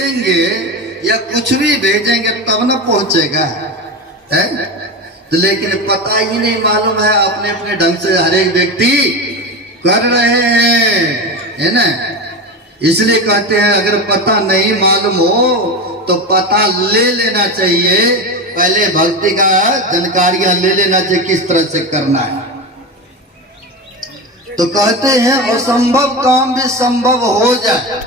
भेजेंगे या कुछ भी भेजेंगे तब ना पहुंचेगा, है? तो लेकिन पता ही नहीं मालूम है, अपने अपने ढंग से हर एक व्यक्ति कर रहे हैं, है ना। इसलिए कहते हैं अगर पता नहीं मालूम हो तो पता ले लेना चाहिए, पहले भक्ति का जानकारियां ले लेना चाहिए किस तरह से करना है। तो कहते हैं असंभव काम भी संभव हो जाए।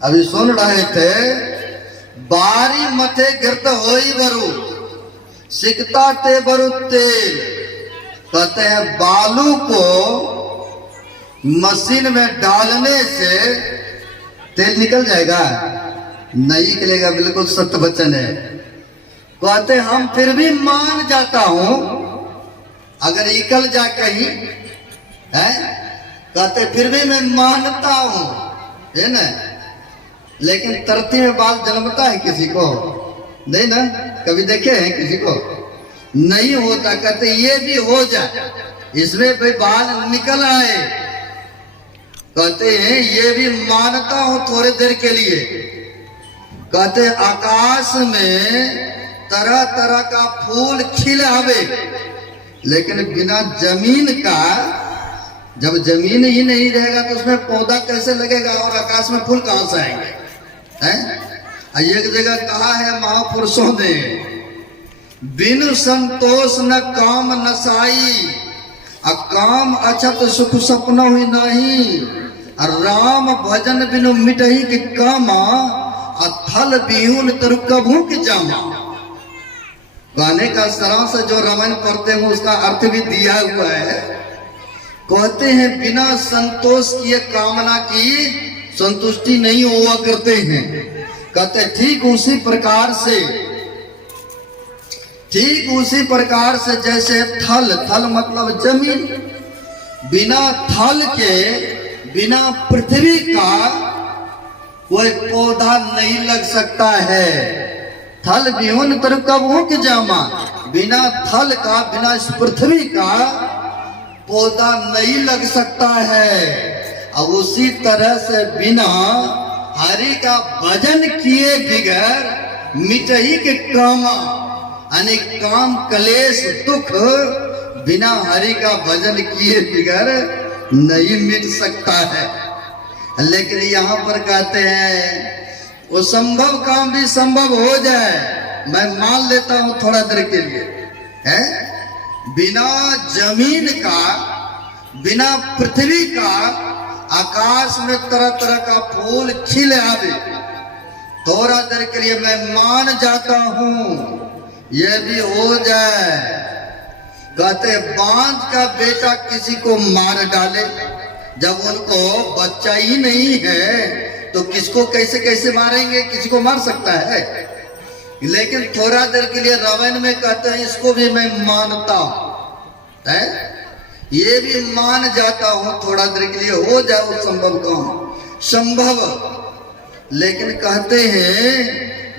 अभी सुन रहे थे, बारी मथे गिरत होई बरू सिकता ते बरू तेल। कहते हैं बालू को मशीन में डालने से तेल निकल जाएगा? नहीं निकलेगा, बिल्कुल सत्य वचन है। कहते हम फिर भी मान जाता हूं अगर निकल जाए कहीं, है? कहते फिर भी मैं मानता हूं, है ना। लेकिन तरती में बाल जन्मता है किसी को? नहीं ना, कभी देखे हैं किसी को? नहीं होता। कहते ये भी हो जाए, इसमें भी बाल निकल आए, कहते हैं ये भी मानता हूं थोड़ी देर के लिए। कहते आकाश में तरह तरह का फूल खिल आवे, लेकिन बिना जमीन का, जब जमीन ही नहीं रहेगा तो उसमें पौधा कैसे लगेगा और आकाश में फूल कहां से आएंगे, हैं? एक जगह कहा है महापुरुषों ने, बिनु संतोष न काम नसाई, काम अछत सुख सपना हुई नहीं, राम भजन बिनु मिटही के कामा, थल बिहुन तरु कभू के जामा। गाने का सारांश जो रामायण पढ़ते हैं उसका अर्थ भी दिया हुआ है। कहते हैं बिना संतोष किए कामना की संतुष्टि नहीं हुआ करते हैं। कहते ठीक उसी प्रकार से जैसे थल, थल मतलब जमीन, बिना थल के, बिना पृथ्वी का कोई पौधा नहीं लग सकता है। थल बिहुन तर कबहू के जामा, बिना थल का, बिना इस पृथ्वी का पौधा नहीं लग सकता है। और उसी तरह से बिना हरि का भजन किए बिगैर मिटही के कामा, यानी काम क्लेश दुख बिना हरि का भजन किए बिगैर नहीं मिट सकता है। लेकिन यहाँ पर कहते हैं वो संभव काम भी संभव हो जाए, मैं मान लेता हूं थोड़ा देर के लिए, है? बिना जमीन का, बिना पृथ्वी का, आकाश में तरह तरह का फूल खिल आवे, थोड़ा देर के लिए मैं मान जाता हूं यह भी हो जाए। कहते बांझ का बेटा किसी को मार डाले, जब उनको बच्चा ही नहीं है तो किसको कैसे कैसे मारेंगे? किसी को मार सकता है? लेकिन थोड़ा देर के लिए रामायण में कहते हैं इसको भी मैं मानता हूं, है? ये भी मान जाता हूं थोड़ा देर के लिए हो जाए वो संभव काम संभव। लेकिन कहते हैं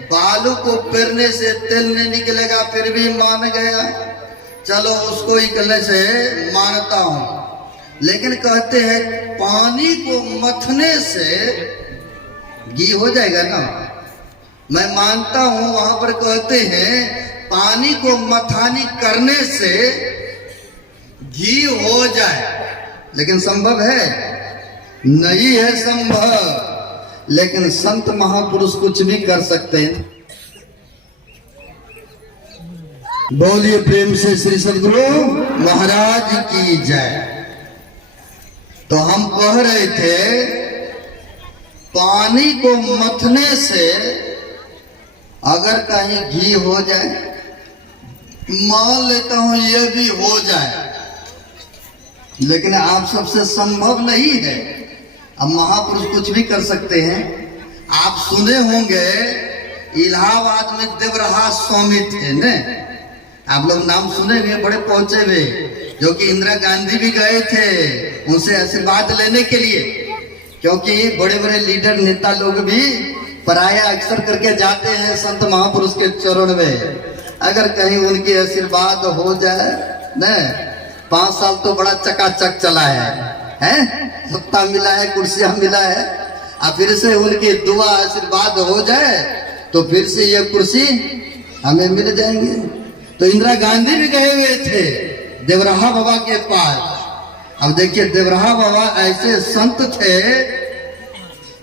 बालू को पेरने से तेल नहीं निकलेगा, फिर भी मान गया, चलो उसको निकलने से मानता हूं। लेकिन कहते हैं पानी को मथने से घी हो जाएगा ना, मैं मानता हूं। वहां पर कहते हैं पानी को मथानी करने से घी हो जाए, लेकिन संभव है? नहीं है संभव। लेकिन संत महापुरुष कुछ भी कर सकते हैं। बोलिए प्रेम से श्री सद्गुरु महाराज की जय। तो हम कह रहे थे पानी को मथने से अगर कहीं घी हो जाए, मान लेता हूं यह भी हो जाए, लेकिन आप सबसे संभव नहीं है। अब महापुरुष कुछ भी कर सकते हैं। आप सुने होंगे इलाहाबाद में देवराहा स्वामी थे न, आप लोग नाम सुने हुए, बड़े पहुंचे हुए, जो कि इंदिरा गांधी भी गए थे उनसे आशीर्वाद लेने के लिए, क्योंकि बड़े बड़े लीडर नेता लोग भी पराया अक्सर करके जाते हैं संत महापुरुष के चरण में। अगर कहीं उनके आशीर्वाद हो जाए न, 5 साल तो बड़ा चकाचक चला है, हैं? सत्ता मिला है, कुर्सियां मिला है, और फिर से उनकी दुआ आशीर्वाद हो जाए तो फिर से ये कुर्सी हमें मिल जाएंगे। तो इंदिरा गांधी भी गए हुए थे देवराहा बाबा के पास। अब देखिए देवराहा बाबा ऐसे संत थे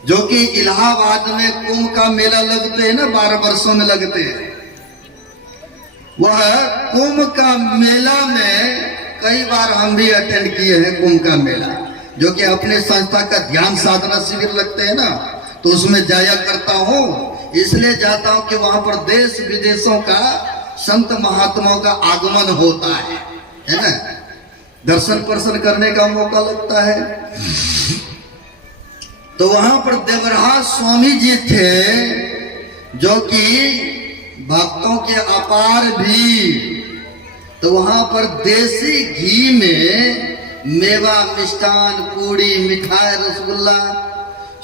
जो कि इलाहाबाद में कुंभ का मेला लगते हैं ना, 12 वर्षों में लगते हैं। वह कुंभ का मेला में कई बार हम भी अटेंड किए हैं कुंभ का मेला, जो कि अपने संस्था का ध्यान साधना शिविर लगते हैं ना, तो उसमें जाया करता हूँ। इसलिए जाता हूँ कि वहां पर देश विदेशों का संत महात्माओं का आगमन होता है ना, दर्शन पर्शन करने का मौका लगता है। तो वहां पर देवराहा स्वामी जी थे जो कि भक्तों के अपार भी। तो वहां पर देसी घी में मेवा, मिष्ठान, पूड़ी, मिठाई, रसगुल्ला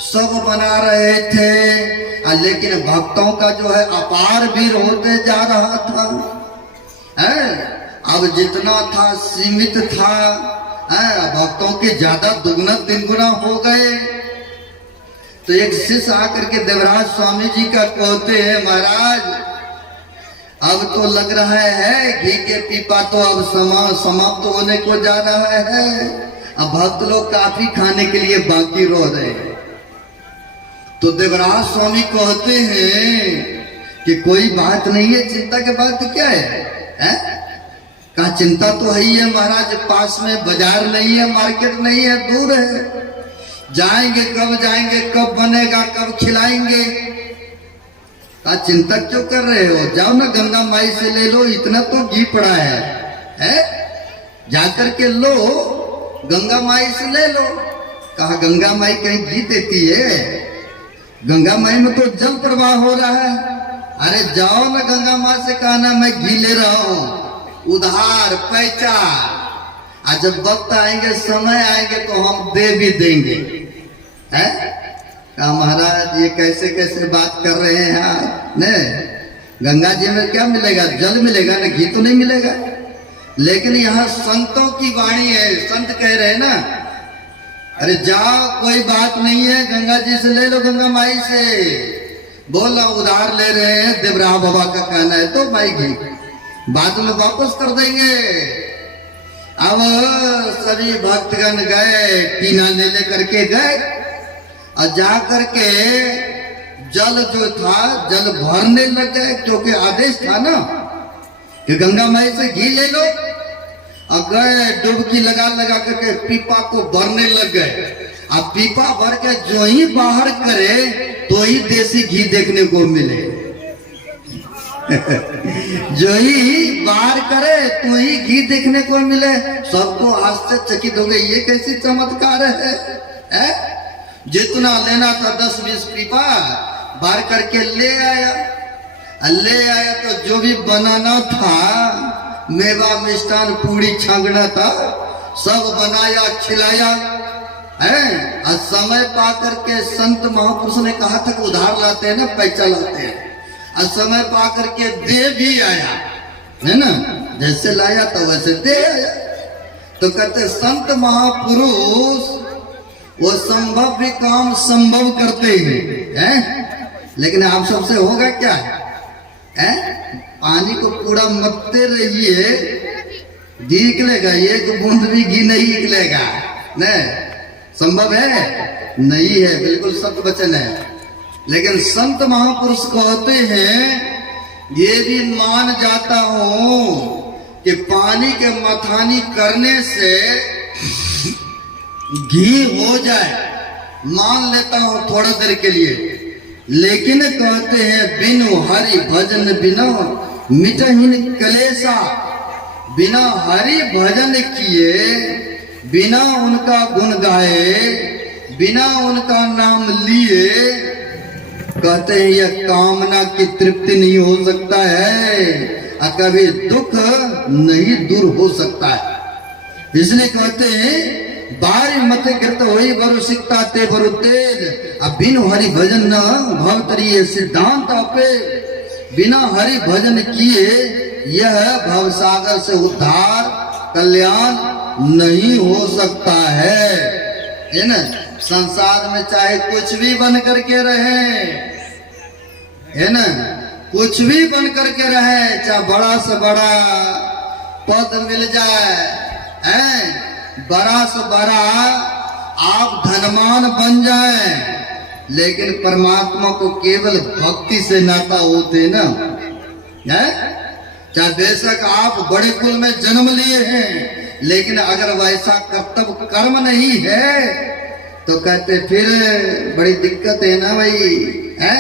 सब बना रहे थे, लेकिन भक्तों का जो है अपार भी होते जा रहा था। अब जितना था सीमित था, भक्तों के ज्यादा दुगना तिगुना हो गए। तो एक शिष्य आकर के देवराज स्वामी जी का कहते हैं, महाराज अब तो लग रहा है घी के पीपा तो अब समाप्त होने को जा रहा है, अब भक्त लोग काफी खाने के लिए बाकी रह रहे हैं। तो देवराज स्वामी कहते हैं कि कोई बात नहीं है, चिंता के बात तो क्या है? कहा चिंता तो है ही है महाराज, पास में बाजार नहीं है, मार्केट नहीं है, दूर है। जाएंगे कब बनेगा, कब खिलाएंगे? कहा चिंता क्यों कर रहे हो, जाओ ना गंगा माई से ले लो, इतना तो घी पड़ा है? जाकर के लो, गंगा माई से ले लो। कहा गंगा माई कहीं घी देती है? गंगा माई में तो जल प्रवाह हो रहा है। अरे जाओ ना गंगा माँ से, कहना मैं घी ले रहा हूं उधार पैसा, आज जब वक्त आएंगे, समय आएंगे तो हम दे भी देंगे। कहा महाराज ये कैसे कैसे बात कर रहे हैं आप? नहीं, गंगा जी में क्या मिलेगा, जल मिलेगा ना, घी तो नहीं मिलेगा। लेकिन यहाँ संतों की वाणी है, संत कह रहे हैं ना, अरे जाओ कोई बात नहीं है, गंगा जी से ले लो, गंगा माई से। बोला उधार ले रहे हैं, देवराहा बाबा का कहना है तो माई घी बाद में वापस कर देंगे। अब सभी भक्तगण गए, टीना ले लेकर के गए और जा करके जल जो था जल भरने लग गए, क्योंकि आदेश था ना कि गंगा माई से घी ले लो। और गए डुबकी लगा लगा करके पीपा को भरने लग गए। अब पीपा भर के जो ही बाहर करे तो ही देसी घी देखने को मिले। जो ही बाहर करे तो ही घी देखने को मिले। सबको आश्चर्यचकित हो गए, ये कैसी चमत्कार है? जितना लेना था 10-20 पीपा बाहर करके ले आया तो जो भी बनाना था, मेवा, मिष्ठान, पूड़ी, छांगना था, सब बनाया, खिलाया है। और समय पा करके संत महापुरुष ने कहा था कि उधार लाते हैं ना, पैसा लाते हैं, और समय पा करके दे भी आया है ना, जैसे लाया तो वैसे दे आया। तो कहते संत महापुरुष वो संभव भी काम संभव करते हैं, लेकिन आप सबसे होगा क्या है? पानी को पूरा मत्ते रहिए, घी निकलेगा, एक बूंद भी घी नहीं निकलेगा। नहीं, संभव है? नहीं है, बिल्कुल सत्य वचन है। लेकिन संत महापुरुष कहते हैं ये भी मान जाता हूं कि पानी के मथानी करने से घी हो जाए, मान लेता हूं थोड़ा देर के लिए। लेकिन कहते हैं बिनु हरि भजन बिना मिटहिन कलेसा, बिना हरि भजन किए, बिना उनका गुण गाए, बिना उनका नाम लिए, कहते हैं यह कामना की तृप्ति नहीं हो सकता है और कभी दुख नहीं दूर हो सकता है। इसलिए कहते हैं बारी मत कृत होई बरु सिकता ते बरु तेज, अब बिनु हरि भजन न भव तरिये सिद्धांत आपे, बिना हरि भजन किए यह भवसागर से उद्धार कल्याण नहीं हो सकता है ना। संसार में चाहे कुछ भी बन करके रहे, है ना, कुछ भी बन करके रहे, चाहे बड़ा से बड़ा पद मिल जाए, है, बड़ा से बड़ा आप धनवान बन जाए, लेकिन परमात्मा को केवल भक्ति से नाता होते ना, है, चाहे बेशक आप बड़े कुल में जन्म लिए हैं, लेकिन अगर वैसा कर्तव्य कर्म नहीं है तो कहते फिर बड़ी दिक्कत है ना भाई, है,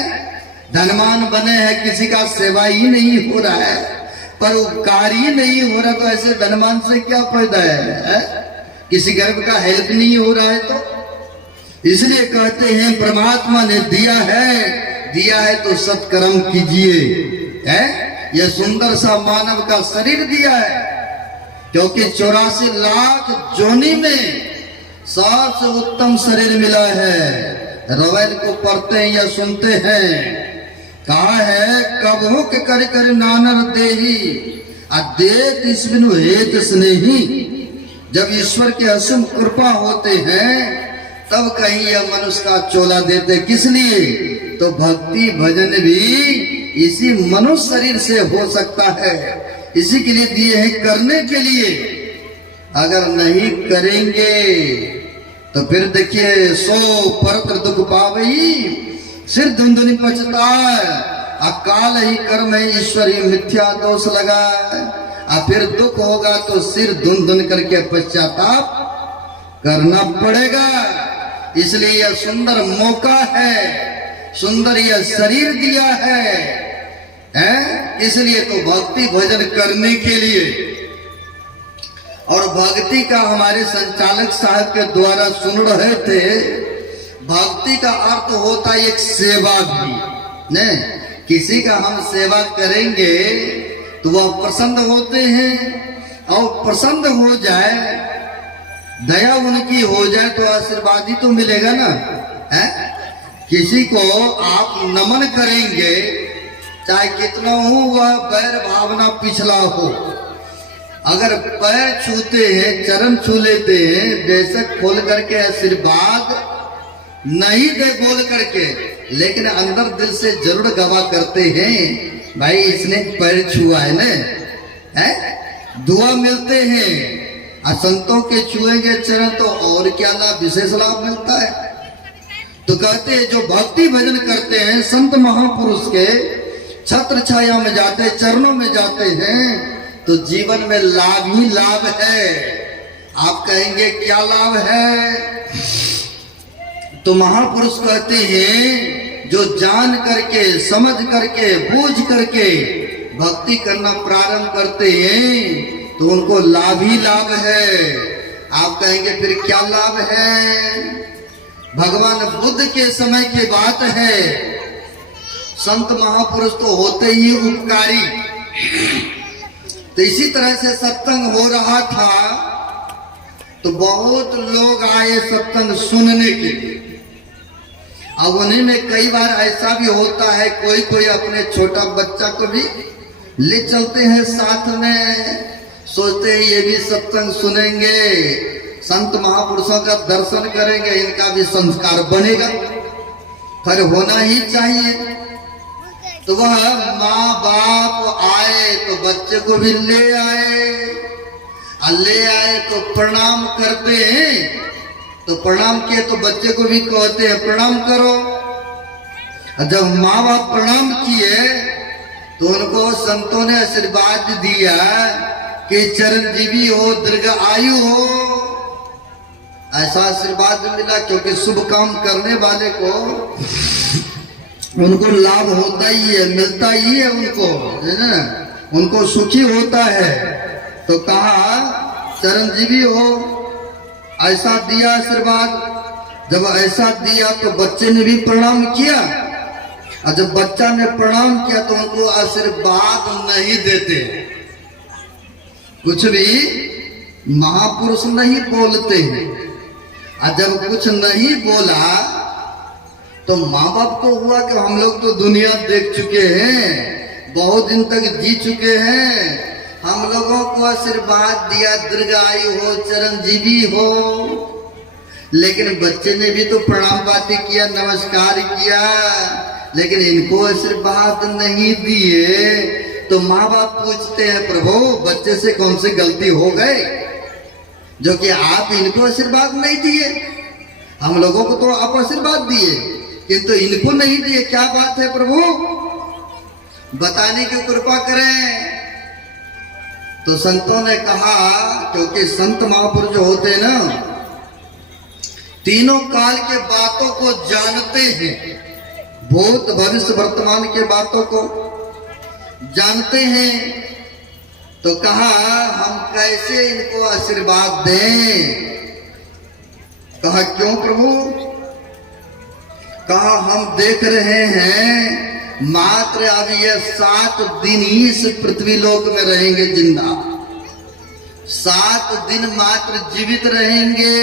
धनवान बने हैं, किसी का सेवा ही नहीं हो रहा है, पर उपकार ही नहीं हो रहा, तो ऐसे धनवान से क्या फायदा है? किसी गर्भ का हेल्प नहीं हो रहा है तो इसलिए कहते हैं परमात्मा ने दिया है तो सत्कर्म कीजिए, है, यह सुंदर सा मानव का शरीर दिया है, क्योंकि 84 लाख जोनी में सबसे उत्तम शरीर मिला है। रामायण को पढ़ते हैं या सुनते हैं, कहा है कबहू के कर नानर देही अदेत इसबिनु हेत स्नेही। जब ईश्वर की असीम कृपा होते हैं तब कहीं यह मनुष्य का चोला देते, किस लिए? तो भक्ति भजन भी इसी मनुष्य शरीर से हो सकता है, इसी के लिए दिए हैं, करने के लिए। अगर नहीं करेंगे तो फिर देखिए सो परत्र दुख पावई सिर धुंधुनी पछताए, अकाल ही कर्म है ईश्वर ही मिथ्या दोष लगा, और फिर दुख होगा तो सिर धुन धुन करके पश्चाताप करना पड़ेगा। इसलिए यह सुंदर मौका है, सुंदर यह शरीर दिया है, इसलिए तो भक्ति भजन करने के लिए। और भक्ति का हमारे संचालक साहब के द्वारा सुन रहे थे, भक्ति का अर्थ होता है एक सेवा भी, ने किसी का हम सेवा करेंगे तो वह प्रसन्न होते हैं, और प्रसन्न हो जाए, दया उनकी हो जाए तो आशीर्वाद ही तो मिलेगा ना, है? किसी को आप नमन करेंगे चाहे कितना हो वह बैर भावना पिछला हो, अगर पैर छूते हैं, चरण छू लेते हैं, बेशक खोल करके आशीर्वाद नहीं दे बोल करके, लेकिन अंदर दिल से जरूर गवाह करते हैं भाई इसने पैर छुआ है ना, है, दुआ मिलते हैं। और संतों के छुएंगे चरण तो और क्या लाभ, विशेष लाभ मिलता है। तो कहते हैं जो भक्ति भजन करते हैं संत महापुरुष के छत्र छाया में जाते, चरणों में जाते हैं, तो जीवन में लाभ ही लाभ है। आप कहेंगे क्या लाभ है? तो महापुरुष कहते हैं जो जान करके, समझ करके, बूझ करके भक्ति करना प्रारंभ करते हैं तो उनको लाभ ही लाभ है। आप कहेंगे फिर क्या लाभ है? भगवान बुद्ध के समय की बात है, संत महापुरुष तो होते ही उपकारी। तो इसी तरह से सत्संग हो रहा था तो बहुत लोग आए सत्संग सुनने के लिए। अब उन्हीं में कई बार ऐसा भी होता है, कोई कोई अपने छोटा बच्चा को भी ले चलते हैं साथ में, सोचते हैं ये भी सत्संग सुनेंगे, संत महापुरुषों का दर्शन करेंगे, इनका भी संस्कार बनेगा, फिर होना ही चाहिए। तो वह माँ बाप आए तो बच्चे को भी ले आए, और ले आए तो प्रणाम करते हैं, तो प्रणाम किए तो बच्चे को भी कहते हैं प्रणाम करो। और जब माँ बाप प्रणाम किए तो उनको संतों ने आशीर्वाद दिया कि चिरंजीवी हो, दीर्घ आयु हो, ऐसा आशीर्वाद मिला। क्योंकि शुभ काम करने वाले को उनको लाभ होता ही है, मिलता ही है उनको, है ना, उनको सुखी होता है। तो कहा चिरंजीवी हो, ऐसा दिया आशीर्वाद। जब ऐसा दिया तो बच्चे ने भी प्रणाम किया, और जब बच्चा ने प्रणाम किया तो उनको आशीर्वाद नहीं देते, कुछ भी महापुरुष नहीं बोलते हैं। और जब कुछ नहीं बोला तो माँ बाप को हुआ कि हम लोग तो दुनिया देख चुके हैं, बहुत दिन तक जी चुके हैं, हम लोगों को आशीर्वाद दिया दीर्घ आयु हो, चिरंजीवी हो, लेकिन बच्चे ने भी तो प्रणाम बातें किया, नमस्कार किया, लेकिन इनको आशीर्वाद नहीं दिए। तो माँ बाप पूछते हैं, प्रभु बच्चे से कौन सी गलती हो गए जो कि आप इनको आशीर्वाद नहीं दिए? हम लोगों को तो आप आशीर्वाद दिए, किंतु इनको नहीं दिए, क्या बात है प्रभु? बताने की कृपा करें। तो संतों ने कहा, क्योंकि संत महापुरुष जो होते हैं ना, तीनों काल के बातों को जानते हैं, भूत भविष्य वर्तमान के बातों को जानते हैं। तो कहा हम कैसे इनको आशीर्वाद दें? कहा क्यों प्रभु? कहा हम देख रहे हैं मात्र अब ये 7 दिन ही इस पृथ्वी लोक में रहेंगे जिंदा, 7 दिन मात्र जीवित रहेंगे,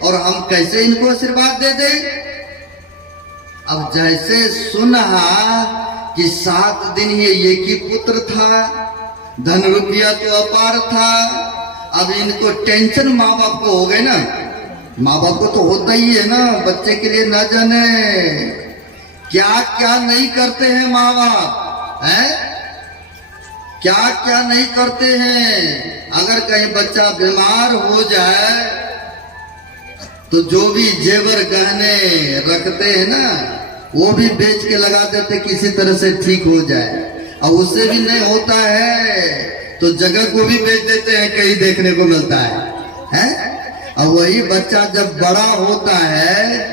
और हम कैसे इनको आशीर्वाद दे दें? अब जैसे सुना कि 7 दिन ये एक ही पुत्र था, धन रुपया तो अपार था, अब इनको टेंशन माँ बाप को हो गए ना। माँ बाप को तो होता ही है ना, बच्चे के लिए ना जाने क्या क्या नहीं करते हैं माँ बाप, हैं? क्या क्या नहीं करते हैं। अगर कहीं बच्चा बीमार हो जाए तो जो भी जेवर गहने रखते हैं ना, वो भी बेच के लगा देते किसी तरह से ठीक हो जाए, और उससे भी नहीं होता है तो जगह को भी बेच देते हैं, कहीं देखने को मिलता है? और वही बच्चा जब बड़ा होता है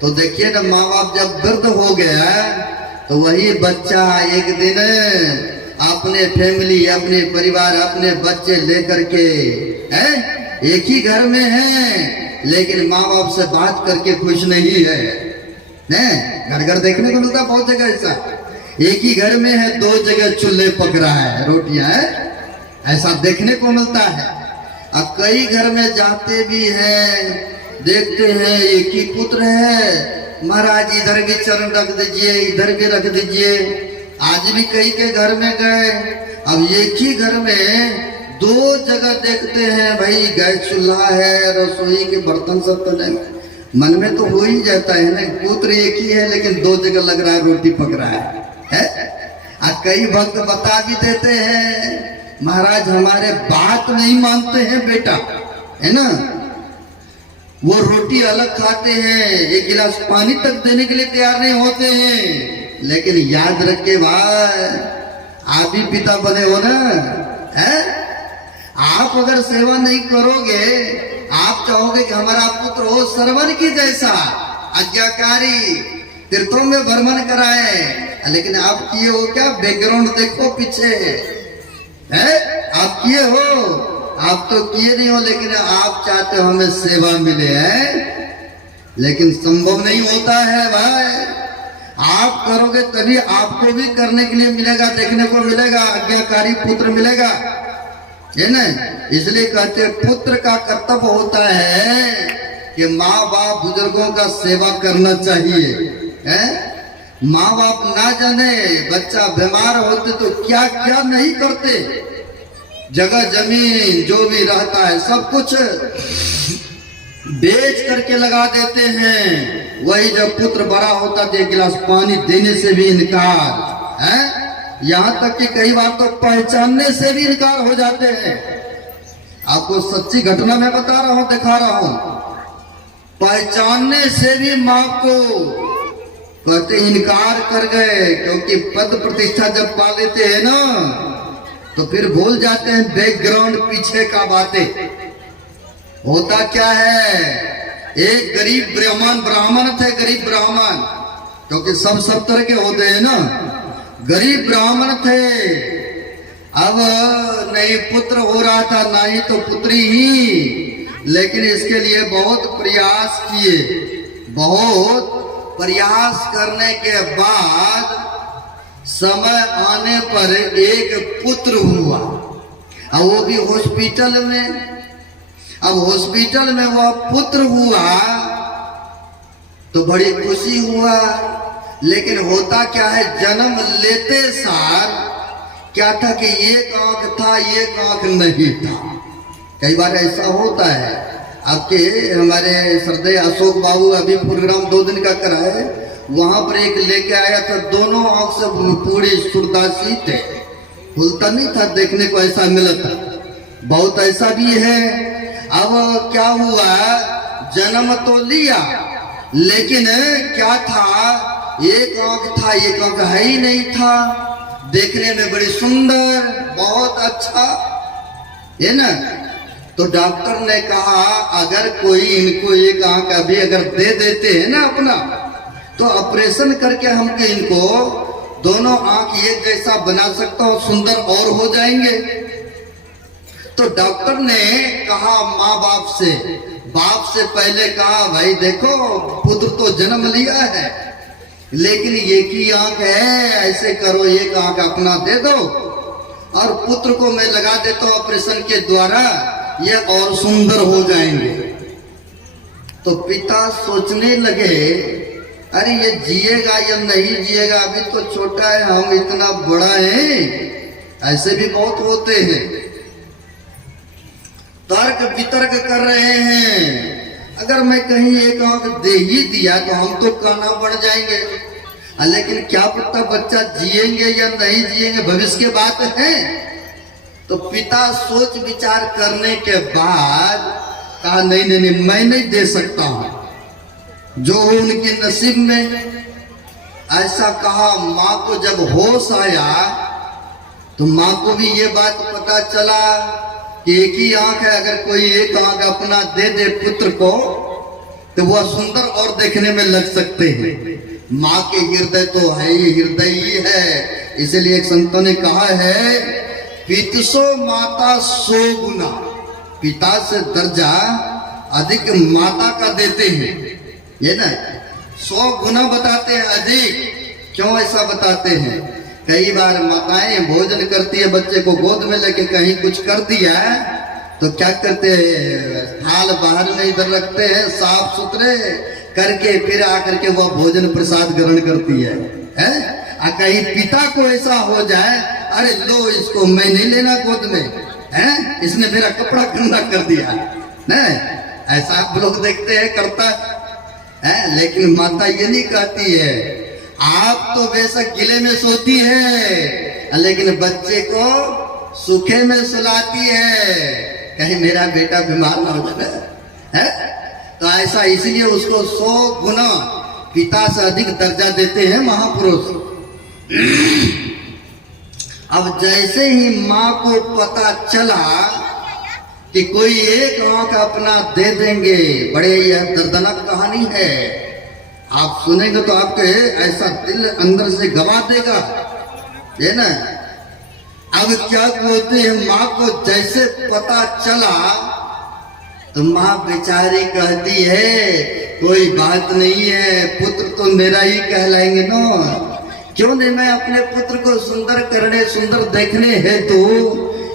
तो देखिए ना, माँ बाप जब वृद्ध हो गया तो वही बच्चा एक दिन अपने फैमिली, अपने परिवार, अपने बच्चे लेकर के एक ही घर में है, लेकिन माँ बाप से बात करके खुश नहीं है। घर घर देखने को मिलता बहुत जगह ऐसा, एक ही घर में है 2 जगह चूल्हे पक रहा है, रोटियां है, ऐसा देखने को मिलता है। अब कई घर में जाते भी हैं, देखते हैं एक ही पुत्र है, महाराज इधर भी चरण रख दीजिए, इधर भी रख दीजिए। आज भी कई के घर में गए, अब एक ही घर में 2 जगह देखते हैं, भाई गैस चूल्हा है, रसोई के बर्तन सब तो नहीं। मन में तो हो ही जाता है ना, पुत्र एक ही है लेकिन 2 जगह लग रहा है रोटी पक रहा है? कई भक्त बता भी देते हैं, महाराज हमारे बात नहीं मानते हैं बेटा, है ना, वो रोटी अलग खाते हैं, एक गिलास पानी तक देने के लिए तैयार नहीं होते हैं। लेकिन याद रखे भाई, आप भी पिता बने हो ना, है? आप अगर सेवा नहीं करोगे, आप चाहोगे कि हमारा पुत्र हो सरवन की जैसा आज्ञाकारी, तीर्थों में भ्रमण कराए, लेकिन आप किए हो क्या? बैकग्राउंड देखो पीछे है, आप किए हो? आप तो किए नहीं हो, लेकिन आप चाहते हो हमें सेवा मिले, है? लेकिन संभव नहीं होता है भाई। आप करोगे तभी आपको भी करने के लिए मिलेगा, देखने को मिलेगा, आज्ञाकारी पुत्र मिलेगा, है ना? इसलिए कहते पुत्र का कर्तव्य होता है कि माँ बाप बुजुर्गों का सेवा करना चाहिए, है? माँ बाप ना जाने बच्चा बीमार होते तो क्या क्या नहीं करते, जगह जमीन जो भी रहता है सब कुछ बेच करके लगा देते हैं। वही जब पुत्र बड़ा होता तो 1 गिलास पानी देने से भी इनकार, है? यहाँ तक कि कई बार तो पहचानने से भी इनकार हो जाते हैं। आपको सच्ची घटना मैं बता रहा हूँ, दिखा रहा हूँ। पहचानने से भी माँ को कहते इनकार कर गए, क्योंकि पद प्रतिष्ठा जब पा लेते हैं ना तो फिर भूल जाते हैं बैकग्राउंड पीछे का बातें। होता क्या है, एक गरीब ब्राह्मण थे, गरीब ब्राह्मण, क्योंकि सब तरह के होते हैं ना। गरीब ब्राह्मण थे, अब नहीं पुत्र हो रहा था, ना ही तो पुत्री ही, लेकिन इसके लिए बहुत प्रयास किए। बहुत प्रयास करने के बाद समय आने पर एक पुत्र हुआ, और वो भी हॉस्पिटल में। अब हॉस्पिटल में वह पुत्र हुआ तो बड़ी खुशी हुआ, लेकिन होता क्या है, जन्म लेते सार क्या था कि एक आंख था, एक आंख नहीं था। कई बार ऐसा होता है, आपके हमारे श्रद्धेय अशोक बाबू अभी प्रोग्राम 2 दिन का कराए, वहां पर एक लेके आया था, दोनों आंख से पूरी सुरदासी थे, खुलता नहीं था, देखने को ऐसा मिला था। बहुत ऐसा भी है। अब क्या हुआ, जन्म तो लिया लेकिन क्या था, एक आंख था, एक आंख है ही नहीं था, देखने में बड़ी सुंदर, बहुत अच्छा है ना। तो डॉक्टर ने कहा अगर कोई इनको एक आंख अभी अगर दे देते हैं ना अपना, तो ऑपरेशन करके हमको इनको दोनों आंख एक जैसा बना सकता हूं, सुंदर और हो जाएंगे। तो डॉक्टर ने कहा माँ बाप से पहले कहा भाई देखो पुत्र तो जन्म लिया है लेकिन एक ही आंख है, ऐसे करो एक आंख अपना दे दो और पुत्र को मैं लगा देता हूं ऑपरेशन के द्वारा, ये और सुंदर हो जाएंगे। तो पिता सोचने लगे अरे ये जिएगा या नहीं जिएगा, अभी तो छोटा है, हम इतना बड़ा है, ऐसे भी बहुत होते हैं। तर्क वितर्क कर रहे हैं, अगर मैं कहीं एक आंख दे ही दिया तो हम तो काना बढ़ जाएंगे, लेकिन क्या पता बच्चा जिएंगे या नहीं जिएंगे, भविष्य की बात है। तो पिता सोच विचार करने के बाद कहा नहीं नहीं नहीं, मैं नहीं दे सकता हूं, जो उनके नसीब में। ऐसा कहा। माँ को जब होश आया तो माँ को भी ये बात पता चला कि एक ही आंख है, अगर कोई एक आंख अपना दे दे पुत्र को तो वह सुंदर और देखने में लग सकते हैं। माँ के हृदय तो है ही, हृदय ही है। इसलिए एक संतों ने कहा है पितसो माता सो गुना, पिता से दर्जा अधिक माता का देते हैं, ये ना 100 गुना बताते हैं अधिक। क्यों ऐसा बताते हैं? कई बार माताएं भोजन करती है, बच्चे को गोद में लेके कहीं कुछ कर दिया तो क्या करते हैं, थाल बाहर में इधर रखते हैं, साफ सुथरे करके फिर आकर के वह भोजन प्रसाद ग्रहण करती है, हैं? कहीं पिता को ऐसा हो जाए अरे लो इसको मैं नहीं लेना गोद में, हैं? इसने मेरा कपड़ा गंदा कर दिया, नहीं? ऐसा आप लोग देखते हैं करता है। लेकिन माता ये नहीं कहती है, आप तो बेशक गिले में सोती है लेकिन बच्चे को सूखे में सुलाती है, कहीं मेरा बेटा बीमार ना हो जाए, तो ऐसा इसलिए उसको 100 गुना पिता से अधिक दर्जा देते हैं महापुरुष। अब जैसे ही माँ को पता चला कि कोई एक आंख अपना दे देंगे, बड़े यह दर्दनाक कहानी है, आप सुनेंगे तो आपके ऐसा दिल अंदर से गवा देगा, है ना। अब क्या बोलते हैं, माँ को जैसे पता चला तो माँ बेचारी कहती है कोई बात नहीं है, पुत्र तो मेरा ही कहलाएंगे ना, क्यों नहीं मैं अपने पुत्र को सुंदर करने सुंदर देखने हेतु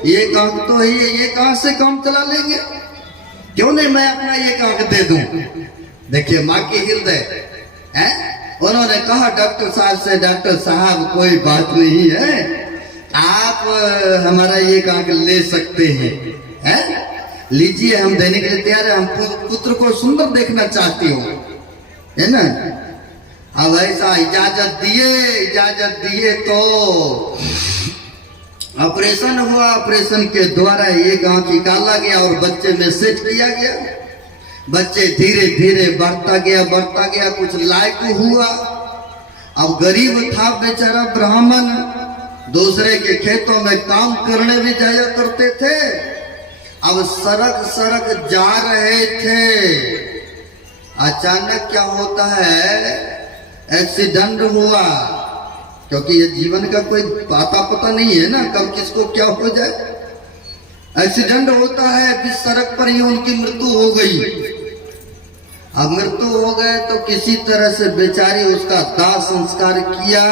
एक आंख तो ही, एक आंख से काम चला लेंगे, क्यों नहीं मैं अपना एक आंख दे दूं। देखिए माँ की हृदय है। उन्होंने कहा डॉक्टर साहब से, डॉक्टर साहब कोई बात नहीं है, आप हमारा एक आंख ले सकते हैं, लीजिए हम देने के लिए तैयार है, हम पुत्र को सुंदर देखना चाहती हूँ, है ना। अब ऐसा इजाजत दिए तो ऑपरेशन हुआ, ऑपरेशन के द्वारा एक आंख निकाला गया और बच्चे में सेट किया गया। बच्चे धीरे धीरे बढ़ता गया, कुछ लायक हुआ। अब गरीब था बेचारा ब्राह्मण, दूसरे के खेतों में काम करने भी जाया करते थे। अब सड़क जा रहे थे, अचानक क्या होता है, एक्सीडेंट हुआ, क्योंकि ये जीवन का कोई पता नहीं है ना, कब किसको क्या हो जाए। एक्सीडेंट होता है, बीच सड़क पर ही उनकी मृत्यु हो गई। अब मृत्यु हो गए तो किसी तरह से बेचारी उसका दाह संस्कार किया।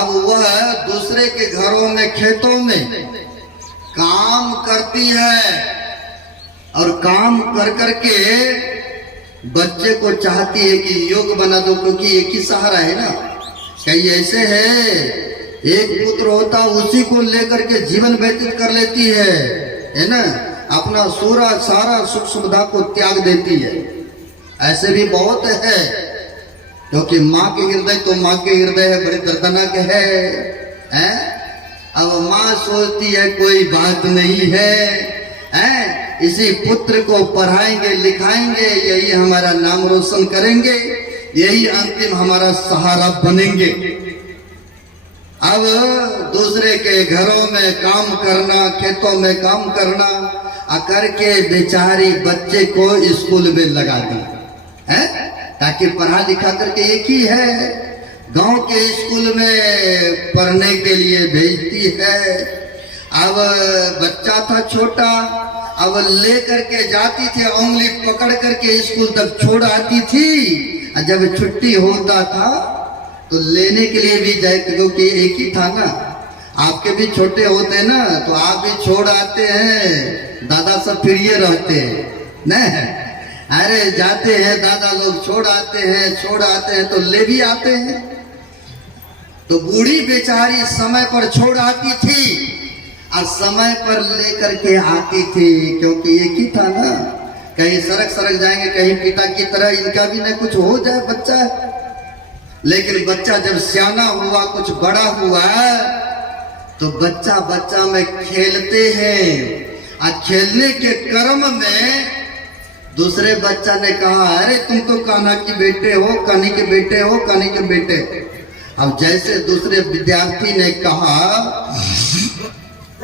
अब वह दूसरे के घरों में, खेतों में काम करती है और काम कर करके बच्चे को चाहती है कि योग बना दो, क्योंकि एक ही सहारा है ना। कई ऐसे है, एक पुत्र होता उसी को लेकर के जीवन व्यतीत कर लेती है ना। अपना सारा सुख सुविधा को त्याग देती है। ऐसे भी बहुत है, क्योंकि माँ के हृदय तो माँ के हृदय है, बड़े दर्दनाक है, हैं? अब माँ सोचती है कोई बात नहीं है, हैं? इसी पुत्र को पढ़ाएंगे लिखाएंगे, यही हमारा नाम रोशन करेंगे, यही अंतिम हमारा सहारा बनेंगे। अब दूसरे के घरों में काम करना, खेतों में काम करना, करके बेचारी बच्चे को स्कूल में लगा दी है, ताकि पढ़ा लिखा करके एक ही है, गांव के स्कूल में पढ़ने के लिए भेजती है। अब बच्चा था छोटा, अब ले करके जाती थी, उंगली पकड़ करके स्कूल तक छोड़ आती थी। जब छुट्टी होता था तो लेने के लिए भी जाए, क्योंकि एक ही था ना, आपके भी छोटे होते ना तो आप भी छोड़ आते हैं, दादा सब फिर ये रहते हैं नहीं, अरे जाते हैं दादा लोग, छोड़ आते हैं तो ले भी आते हैं। तो बूढ़ी बेचारी समय पर छोड़ आती थी और समय पर लेकर के आती थी, क्योंकि एक ही था ना, कहीं सड़क जाएंगे, कहीं पिता की तरह इनका भी ना कुछ हो जाए बच्चा। लेकिन बच्चा जब सियाना हुआ, कुछ बड़ा हुआ, तो बच्चा में खेलते हैं, और खेलने के क्रम में दूसरे बच्चा ने कहा, अरे तुम तो कान्हा की बेटे हो, कान्ही के बेटे हो, कान्ही के बेटे। अब जैसे दूसरे विद्यार्थी ने कहा,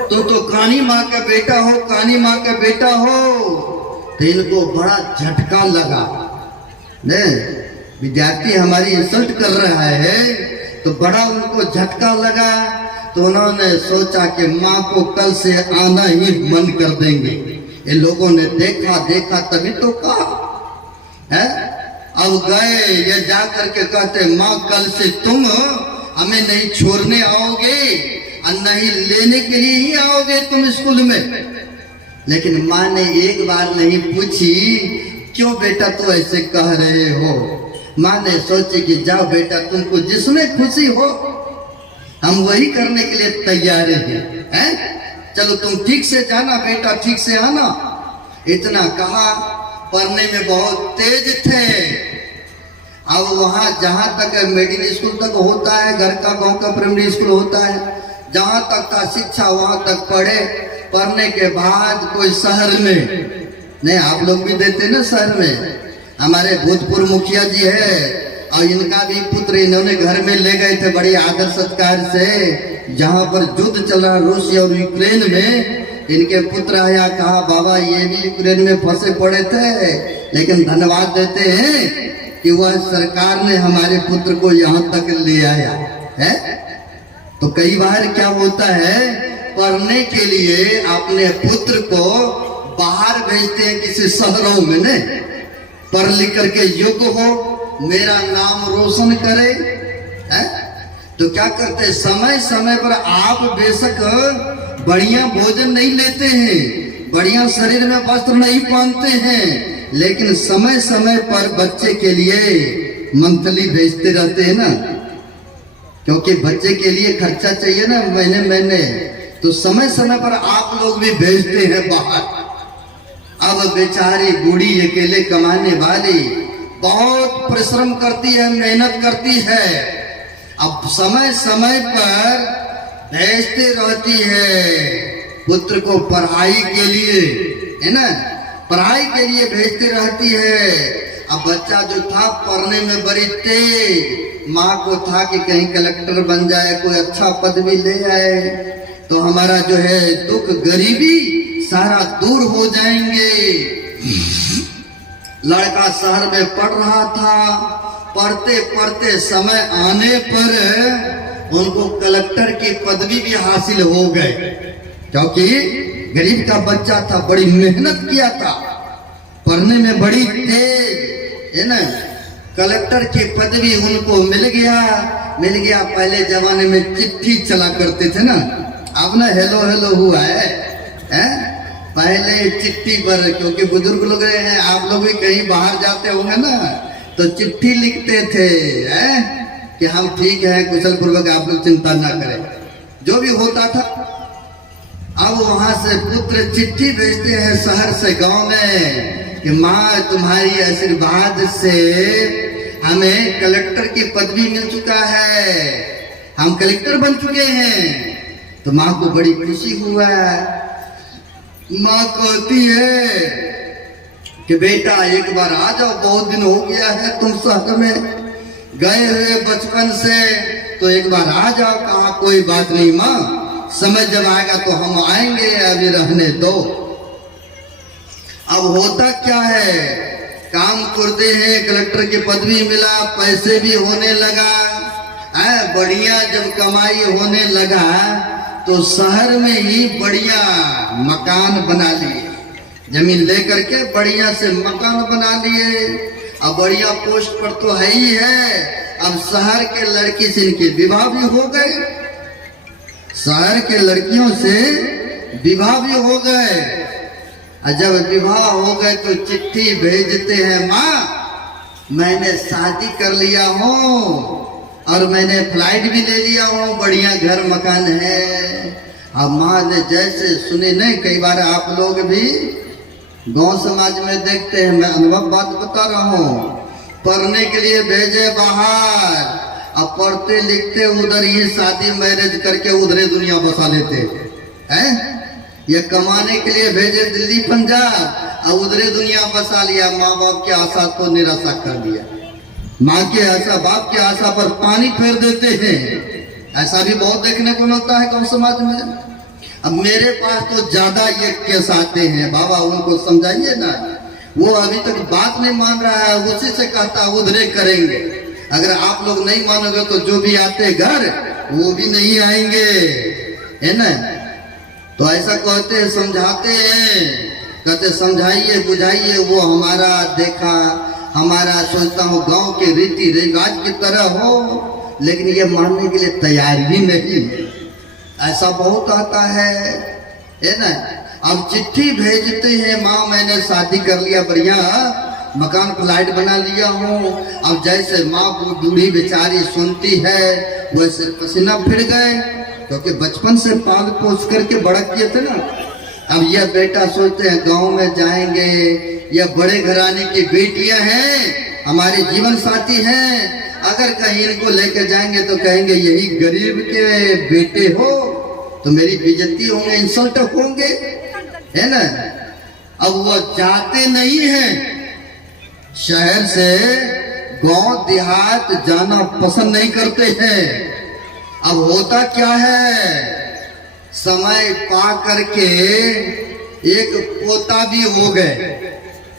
तुम तो कान्ही माँ का बेटा हो, कान्ही माँ का बेटा हो, तो इनको बड़ा झटका लगा। नहीं, विद्यार्थी हमारी इंसल्ट कर रहा है, तो बड़ा उनको झटका लगा। तो उन्होंने सोचा कि माँ को कल से आना ही बंद कर देंगे। ये लोगों ने देखा तभी तो कहा है। अब गए, ये जा करके कहते, माँ कल से तुम हमें नहीं छोड़ने आओगे और नहीं लेने के लिए ही आओगे तुम स्कूल में। लेकिन माँ ने एक बार नहीं पूछी, क्यों बेटा तो ऐसे कह रहे हो। माँ ने सोची कि जाओ बेटा, तुमको जिसमें खुशी हो हम वही करने के लिए तैयार हैं, चलो तुम ठीक से जाना बेटा, ठीक से आना। इतना कहा, पढ़ने में बहुत तेज थे। अब वहां जहां तक मिडिल स्कूल तक होता है, घर का गांव का प्राइमरी स्कूल होता है, जहां तक था शिक्षा वहां तक पढ़े। पढ़ने के बाद कोई शहर में, नहीं आप लोग भी देते ना शहर में, हमारे भूतपूर्व मुखिया जी है, और इनका भी पुत्र इन्होंने घर में ले गए थे बड़ी आदर सत्कार से। जहां पर युद्ध चल रहा रूस और यूक्रेन में, इनके पुत्र आया, कहा बाबा ये भी यूक्रेन में फंसे पड़े थे, लेकिन धन्यवाद देते हैं कि वह सरकार ने हमारे पुत्र को यहाँ तक ले आया है। तो कई बार क्या होता है, पढ़ने के लिए अपने पुत्र को बाहर भेजते हैं किसी शहरों में, ने पढ़ लिख करके योग्य हो, मेरा नाम रोशन करे है? तो क्या करते, समय समय पर आप बेशक बढ़िया भोजन नहीं लेते हैं, बढ़िया शरीर में वस्त्र नहीं पहनते हैं, लेकिन समय समय पर बच्चे के लिए मंथली भेजते रहते हैं ना, क्योंकि बच्चे के लिए खर्चा चाहिए ना महीने। तो समय समय पर आप लोग भी भेजते हैं बाहर। अब बेचारी बूढ़ी अकेले कमाने वाली बहुत परिश्रम करती है, मेहनत करती है। अब समय समय पर भेजते रहती है पुत्र को पढ़ाई के लिए, है ना, पढ़ाई के लिए भेजती रहती है। अब बच्चा जो था पढ़ने में बड़ी तेज, माँ को था कि कहीं कलेक्टर बन जाए, कोई अच्छा पदवी ले आए, तो हमारा जो है दुख गरीबी सारा दूर हो जाएंगे। लड़का शहर में पढ़ रहा था, पढ़ते पढ़ते समय आने पर उनको कलेक्टर की पदवी भी हासिल हो गए, क्योंकि गरीब का बच्चा था, बड़ी मेहनत किया था, पढ़ने में बड़ी तेज, है ना। कलेक्टर की पदवी उनको मिल गया। पहले जमाने में चिट्ठी चला करते थे ना, अब ना हेलो हुआ है? पहले चिट्ठी पर, क्योंकि बुजुर्ग लोग रहे हैं, आप लोग भी कहीं बाहर जाते होंगे ना, तो चिट्ठी लिखते थे कि हम ठीक है, कुशल पूर्वक, आप लोग चिंता ना करें। जो भी होता था अब वहां से पुत्र चिट्ठी भेजते हैं शहर से गांव में कि माँ तुम्हारी आशीर्वाद से हमें कलेक्टर की पदवी मिल चुका है, हम कलेक्टर बन चुके हैं। तो माँ को बड़ी खुशी हुआ। माँ कहती है कि बेटा एक बार आ जाओ, बहुत दिन हो गया है तुम शहर में गए हुए बचपन से, तो एक बार आ जाओ। कहा कोई बात नहीं माँ, समय जब आएगा तो हम आएंगे, अभी रहने दो। अब होता क्या है, काम करते हैं, कलेक्टर की पदवी मिला, पैसे भी होने लगा, बढ़िया जब कमाई होने लगा तो शहर में ही बढ़िया मकान बना लिए, जमीन लेकर के बढ़िया से मकान बना लिए। अब बढ़िया पोस्ट पर तो है ही है। अब शहर के लड़की से इनके विवाह भी हो गए, शहर के लड़कियों से विवाह भी हो गए। और जब विवाह हो गए तो चिट्ठी भेजते हैं, माँ मैंने शादी कर लिया हूँ और मैंने फ्लाइट भी ले लिया हूँ, बढ़िया घर मकान है। अब माँ ने जैसे सुने, नहीं कई बार आप लोग भी गांव समाज में देखते हैं, मैं अनुभव बात बता रहा हूँ, पढ़ने के लिए भेजे बाहर, अब पढ़ते लिखते उधर ही शादी मैरिज करके उधरे दुनिया बसा लेते हैं। ये कमाने के लिए भेजे दिल्ली पंजाब, अब उधरे दुनिया बसा लिया, माँ बाप की आशा को निराशा कर दिया, माँ की आशा बाप की आशा पर पानी फेर देते हैं। ऐसा भी बहुत देखने को मिलता है गांव समाज में। अब मेरे पास तो ज्यादा ये केस आते हैं, बाबा उनको समझाइए ना, वो अभी तक बात नहीं मान रहा है, उसी से कहता उधरे करेंगे। अगर आप लोग नहीं मानोगे तो जो भी आते घर वो भी नहीं आएंगे, है ना। तो ऐसा कहते हैं, समझाते हैं, कहते समझाइए बुझाइए, वो हमारा देखा, हमारा सोचता हूँ गांव के रीति रिवाज की तरह हो, लेकिन ये मानने के लिए तैयार ही नहीं। ऐसा बहुत आता है ना। अब चिट्ठी भेजते हैं, माँ मैंने शादी कर लिया, बढ़िया मकान फ्लाइट बना लिया हूँ। अब जैसे माँ बूढ़ी बेचारी सुनती है वैसे पसीना फिर गए, क्योंकि बचपन से पाल पोस करके बड़ा किए थे ना। अब यह बेटा सोचते हैं गांव में जाएंगे, यह बड़े घराने की बेटियां हैं, हमारे जीवन साथी हैं, अगर कहीं इनको लेकर जाएंगे तो कहेंगे यही गरीब के बेटे हो, तो मेरी बेइज्जती होंगे, इंसल्ट होंगे, है ना। अब वो जाते नहीं हैं, शहर से गांव देहात जाना पसंद नहीं करते हैं। अब होता क्या है, समय पा करके एक पोता भी हो गए,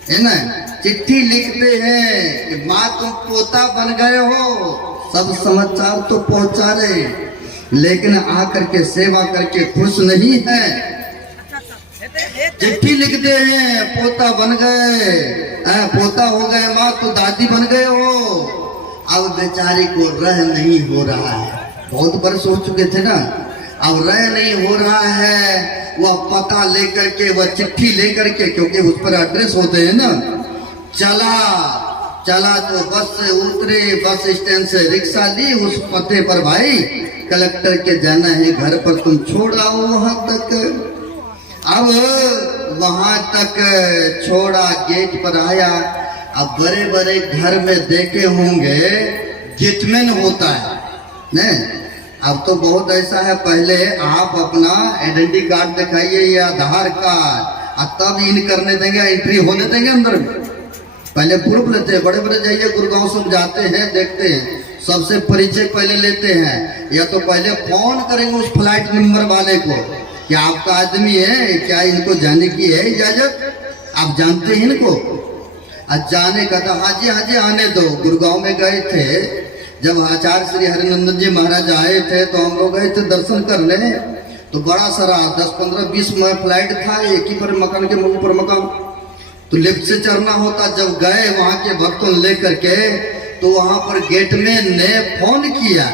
है ना। चिट्ठी लिखते हैं कि माँ तुम पोता बन गए हो, सब समाचार तो पहुंचा रहे, लेकिन आकर के सेवा करके खुश नहीं है। चिट्ठी लिखते हैं पोता बन गए, पोता हो गए, माँ तो दादी बन गए हो। अब बेचारी को रह नहीं हो रहा है, बहुत बरस हो चुके थे ना, अब रह नहीं हो रहा है। वह पता लेकर के, वह चिट्ठी लेकर के, क्योंकि उस पर एड्रेस होते हैं ना, चला तो बस से उतरे, बस स्टैंड से रिक्शा ली, उस पते पर भाई कलेक्टर के जाना है, घर पर तुम छोड़ आओ वहां तक। अब वहां तक छोड़ा, गेट पर आया। अब बड़े बड़े घर में देखे होंगे गेटमैन होता है ने। अब तो बहुत ऐसा है, पहले आप अपना आइडेंटिटी कार्ड दिखाइए या आधार कार्ड, तब इन करने देंगे, एंट्री होने देंगे अंदर में। पहले प्रूफ लेते हैं, बड़े बड़े जाइए गुड़गांव सब जाते हैं, देखते हैं, सबसे परिचय पहले लेते हैं, या तो पहले फोन करेंगे उस फ्लाइट नंबर वाले को कि आपका आदमी है क्या, इनको जाने की है इजाजत, आप जानते हैं इनको। आज जाने का था, हाँ जी आने दो। गुड़गांव में गए थे, जब आचार्य श्री हरिनंदन जी महाराज आए थे तो हम लोग गए थे दर्शन करने, तो बड़ा सारा 10-15-20 फ्लाइट था, एक ही पर मकान के मुंह पर मकान, तो लिफ्ट से चढ़ना होता। जब गए वहां के भक्तों लेकर के, तो वहां पर गेटमैन ने फोन किया,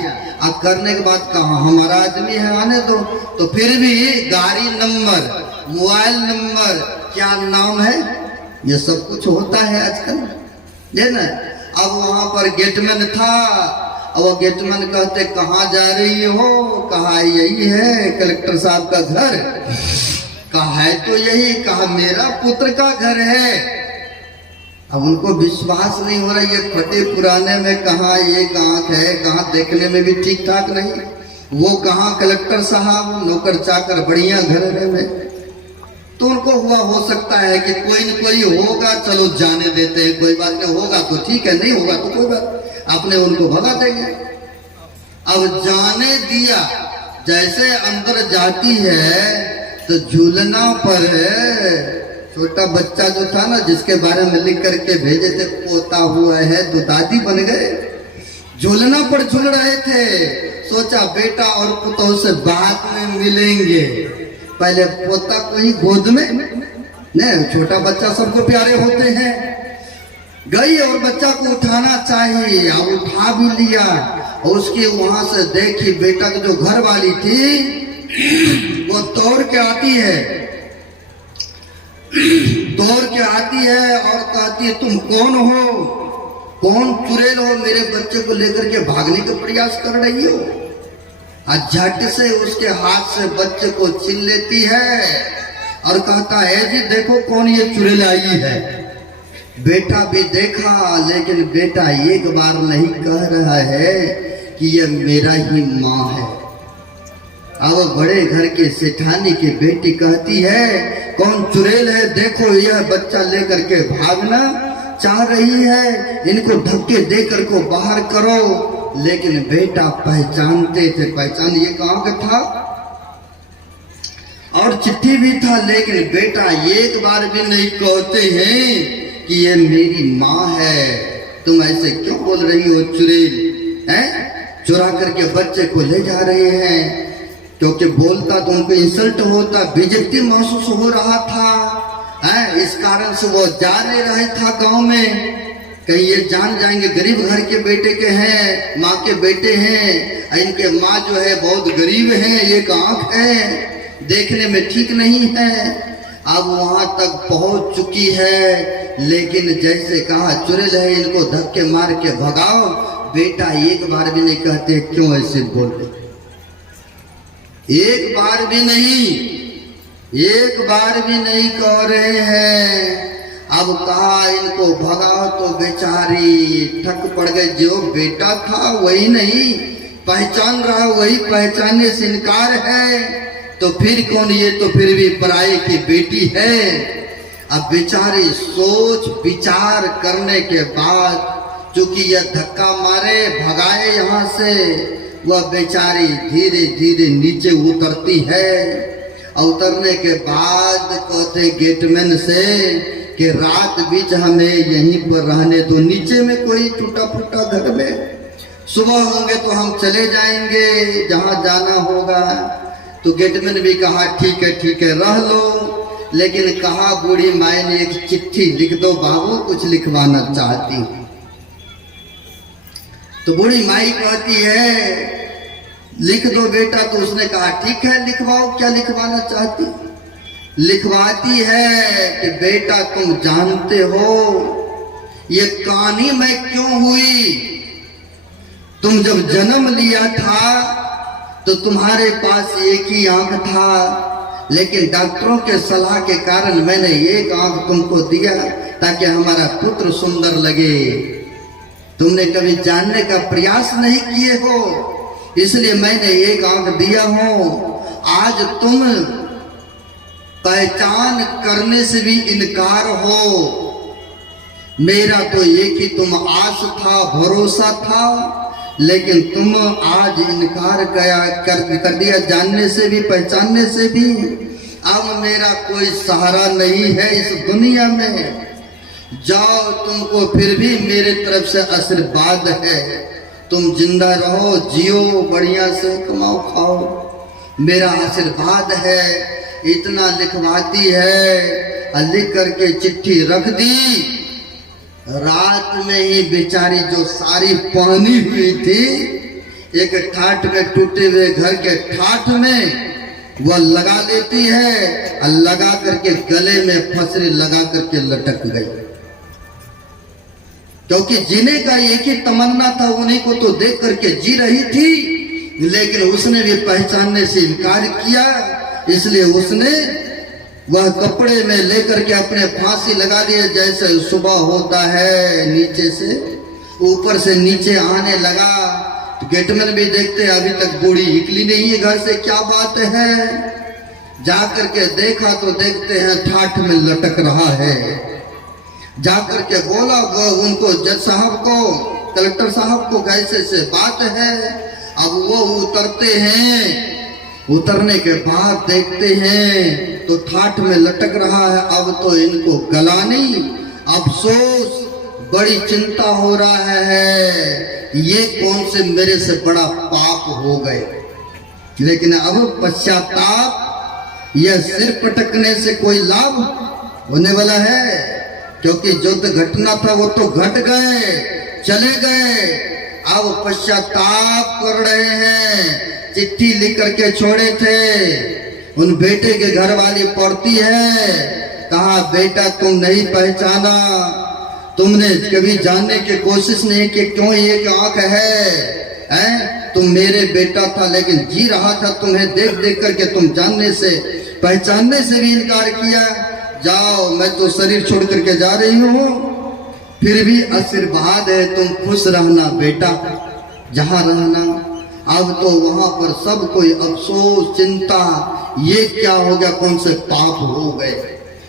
अब करने के बाद कहा हमारा आदमी है आने दो, तो फिर भी गाड़ी नंबर, मोबाइल नंबर, क्या नाम है, ये सब कुछ होता है आजकल, है ना। अब वहां पर गेटमैन था, और वो गेटमैन कहते कहाँ जा रही हो? कहा यही है कलेक्टर साहब का घर। कहा है तो यही। कहा मेरा पुत्र का घर है। अब उनको विश्वास नहीं हो रहा, ये फटे पुराने में कहाँ एक आंख है, कहाँ देखने में भी ठीक ठाक नहीं, वो कहाँ कलेक्टर साहब, नौकर चाकर बढ़िया घर में। तो उनको हुआ हो सकता है कि कोई न कोई होगा, चलो जाने देते हैं, कोई बात नहीं, होगा तो ठीक है, नहीं होगा तो कोई बात, अपने उनको भगा देंगे। अब जाने दिया, जैसे अंदर जाती है तो झूलना पर छोटा बच्चा जो था ना, जिसके बारे में लिख करके भेजे थे पोता हुआ है तो दादी बन गए, झूलना पर झूल रहे थे। सोचा बेटा और पुतों से बाद में मिलेंगे, पहले पोता को ही गोद में, नहीं छोटा बच्चा सबको प्यारे होते हैं। गई और बच्चा को उठाना चाहिए, अब उठा भी लिया और उसके वहां से देखी बेटा की जो घर वाली थी वो दौड़ के आती है, दौड़ के आती है और कहती है तुम कौन हो, कौन चुड़ैल हो, मेरे बच्चे को लेकर के भागने का प्रयास कर रही हो। झट से उसके हाथ से बच्चे को छीन लेती है और कहता है जी देखो कौन ये चुड़ैल आई है। बेटा भी देखा, लेकिन बेटा एक बार नहीं कह रहा है कि ये मेरा ही माँ है। अब बड़े घर के सेठानी की बेटी कहती है कौन चुड़ैल है, देखो यह बच्चा लेकर के भागना चाह रही है, इनको धक्के देकर को बाहर करो। लेकिन बेटा पहचानते थे, पहचान ये कहाँ का था और चिट्ठी भी था, लेकिन बेटा एक बार भी नहीं कहते हैं कि ये मेरी माँ है। तुम ऐसे क्यों बोल रही हो चुड़ैल है? चुरा करके बच्चे को ले जा रहे हैं, क्योंकि बोलता तो उनको इंसल्ट होता, बेइज्जती महसूस हो रहा था है, इस कारण से वो जा नहीं रहा था गांव में, कहीं ये जान जाएंगे गरीब घर के बेटे के हैं, माँ के बेटे हैं, इनके माँ जो है बहुत गरीब हैं, एक आंख है, देखने में ठीक नहीं है। अब वहां तक पहुंच चुकी है, लेकिन जैसे कहा चुड़ैल है, इनको धक्के मार के भगाओ। बेटा एक बार भी नहीं कहते क्यों ऐसे बोल रहे, एक बार भी नहीं, एक बार भी नहीं कह रहे हैं। अब कहा इनको भगाओ तो बेचारी ठक पड़ गए, जो बेटा था वही नहीं पहचान रहा, वही पहचानने से इनकार है, तो फिर कौन, ये तो फिर भी पराये की बेटी है। अब बेचारी सोच विचार करने के बाद, चूंकि यह धक्का मारे भगाए यहाँ से, वह बेचारी धीरे धीरे नीचे उतरती है। उतरने के बाद कहते गेटमैन से कि रात बीच हमें यहीं पर रहने दो, नीचे में कोई टूटा फूटा घर में, सुबह होंगे तो हम चले जाएंगे जहाँ जाना होगा। तो गेटमैन भी कहा ठीक है रह लो, लेकिन कहा बूढ़ी माई ने एक चिट्ठी लिख दो बाबू, कुछ लिखवाना चाहती हूँ। तो बूढ़ी माई कहती है लिख दो बेटा, तो उसने कहा ठीक है लिखवाओ, क्या लिखवाना चाहती? लिखवाती है कि बेटा तुम जानते हो ये कहानी मैं क्यों हुई, तुम जब जन्म लिया था तो तुम्हारे पास एक ही आंख था, लेकिन डॉक्टरों के सलाह के कारण मैंने एक आंख तुमको दिया ताकि हमारा पुत्र सुंदर लगे। तुमने कभी जानने का प्रयास नहीं किए हो, इसलिए मैंने एक आंख दिया हूं। आज तुम पहचान करने से भी इनकार हो, मेरा तो एक ही तुम आस था, भरोसा था, लेकिन तुम आज इनकार कर दिया, जानने से भी पहचानने से भी। अब मेरा कोई सहारा नहीं है इस दुनिया में, जाओ तुमको फिर भी मेरे तरफ से आशीर्वाद है, तुम जिंदा रहो, जियो, बढ़िया से कमाओ खाओ, मेरा आशीर्वाद है। इतना लिखवाती है, लिख करके चिट्ठी रख दी। रात में ही बेचारी जो साड़ी पहनी हुई थी, एक ठाठ में, टूटे हुए घर के ठाठ में वह लगा लेती है, और लगा करके गले में फंसरी लगा करके लटक गई। क्योंकि जीने का एक ही तमन्ना था, उन्हीं को तो देख करके जी रही थी, लेकिन उसने भी पहचानने से इनकार किया। इसलिए उसने वह कपड़े में लेकर के अपने फांसी लगा लिए। जैसे सुबह होता है नीचे से ऊपर से नीचे आने लगा, तो गेटमैन भी देखते अभी तक बूढ़ी निकली नहीं है घर से, क्या बात है। जाकर के देखा तो देखते हैं ठाठ में लटक रहा है। जाकर के बोला वो उनको, जज साहब को, कलेक्टर साहब को, कैसे से बात है। अब वो उतरते हैं, उतरने के बाद देखते हैं तो ठाठ में लटक रहा है। अब तो इनको गला नहीं, अफसोस, बड़ी चिंता हो रहा है, ये कौन से मेरे से बड़ा पाप हो गए। लेकिन अब पश्चाताप, यह सिर पटकने से कोई लाभ होने वाला है, क्योंकि जो तो घटना था वो तो घट गए, चले गए। अब पश्चाताप कर रहे हैं। चिट्ठी लिख करके छोड़े थे, उन बेटे के घर वाली पढ़ती है, कहा बेटा तुम नहीं पहचाना, तुमने कभी जानने की कोशिश नहीं कि क्यों एक आंख है, तुम मेरे बेटा था लेकिन जी रहा था, तुम्हें देख देख करके तुम जानने से पहचानने से भी इनकार किया। जाओ, मैं तो शरीर छोड़ करके जा रही हूँ, फिर भी आशीर्वाद है, तुम खुश रहना बेटा, जहां रहना। अब तो वहां पर सब कोई अफसोस, चिंता, ये क्या हो गया, कौन से पाप हो गए।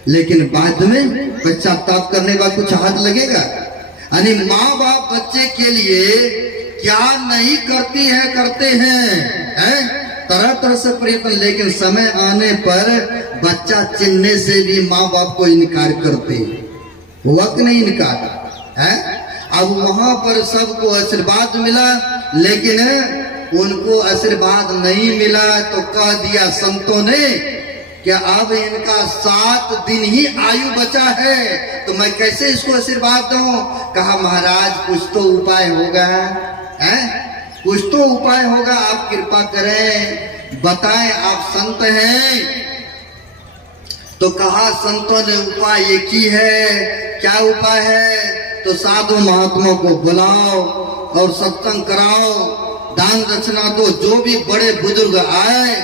लेकिन बाद में पश्चाताप करने का कुछ हाथ लगेगा। यानी माँ बाप बच्चे के लिए क्या नहीं करती है, करते हैं तरह तरह से प्रयत्न, लेकिन समय आने पर बच्चा चिन्हने से भी माँ बाप को इनकार करते हैं। हुआ कि नहीं इनकार है। अब वहां पर सबको आशीर्वाद मिला, लेकिन उनको आशीर्वाद नहीं मिला। तो कह दिया संतों ने कि अब इनका 7 दिन ही आयु बचा है, तो मैं कैसे इसको आशीर्वाद दूं। कहा महाराज कुछ तो उपाय होगा, कुछ तो उपाय होगा, आप कृपा करें, बताएं, आप संत हैं। तो कहा संतों ने उपाय एक ही है। क्या उपाय है। तो साधु महात्माओं को बुलाओ और सत्संग कराओ, दान दक्षिणा दो, जो भी बड़े बुजुर्ग आए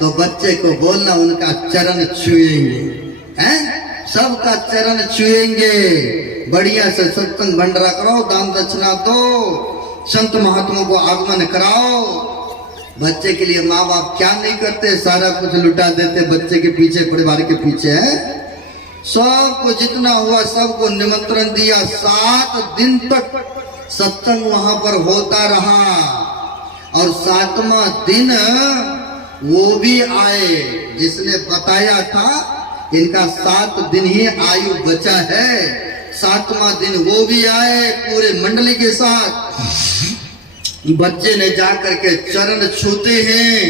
तो बच्चे को बोलना उनका चरण छुएंगे, सबका चरण छुएंगे, बढ़िया से सत्संग भंडारा कराओ, दान दक्षिणा दो, संत महात्माओं को आगमन कराओ। बच्चे के लिए माँ बाप क्या नहीं करते, सारा कुछ लुटा देते बच्चे के पीछे, परिवार के पीछे है। सबको जितना हुआ सबको निमंत्रण दिया। 7 दिन तक सत्संग वहां पर होता रहा। और 7वां दिन वो भी आए जिसने बताया था इनका 7 दिन ही आयु बचा है। 7वां दिन वो भी आए पूरे मंडली के साथ। बच्चे ने जाकर के चरण छूते हैं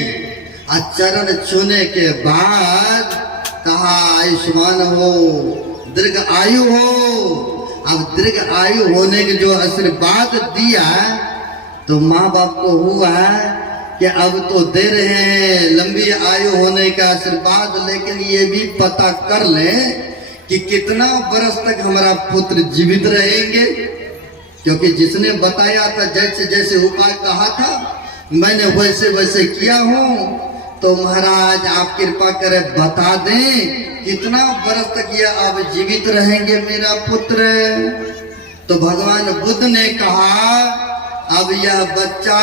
और चरण छूने के बाद कहा आयुष्मान हो, दीर्घ आयु हो। अब दीर्घ आयु होने के जो आशीर्वाद दिया तो माँ बाप को हुआ कि अब तो दे रहे हैं लंबी आयु होने का आशीर्वाद, लेकिन ये भी पता कर लें कि कितना बरस तक हमारा पुत्र जीवित रहेंगे। क्योंकि जिसने बताया था, जैसे जैसे उपाय कहा था मैंने वैसे वैसे किया हूँ। तो महाराज आप कृपा करें बता दें कितना बरस तक ये अब जीवित रहेंगे मेरा पुत्र। तो भगवान बुद्ध ने कहा अब यह बच्चा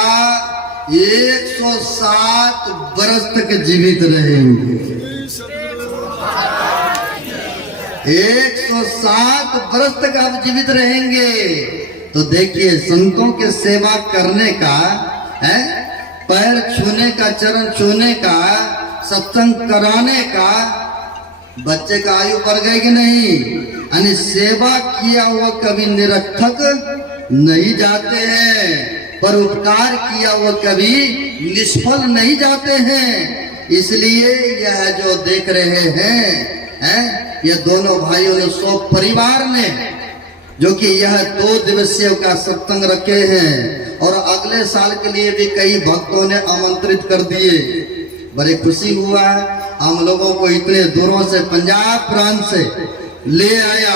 107 बरस तक जीवित रहेंगे। 107 बरस तक आप जीवित रहेंगे। तो देखिए संतों के सेवा करने का है, पैर छूने का, चरण छूने का, सत्संग कराने का, बच्चे का आयु बढ़ गई कि नहीं। यानी सेवा किया हुआ कभी निरर्थक नहीं जाते हैं, पर उपकार किया हुआ कभी निष्फल नहीं जाते हैं। इसलिए यह जो देख रहे हैं यह दोनों भाइयों ने, 100 परिवार ने, जो कि यह 2 दिवसीय का सत्संग रखे हैं और अगले साल के लिए भी कई भक्तों ने आमंत्रित कर दिए। बड़े खुशी हुआ। हम लोगों को इतने दूरों से, पंजाब प्रांत से ले आया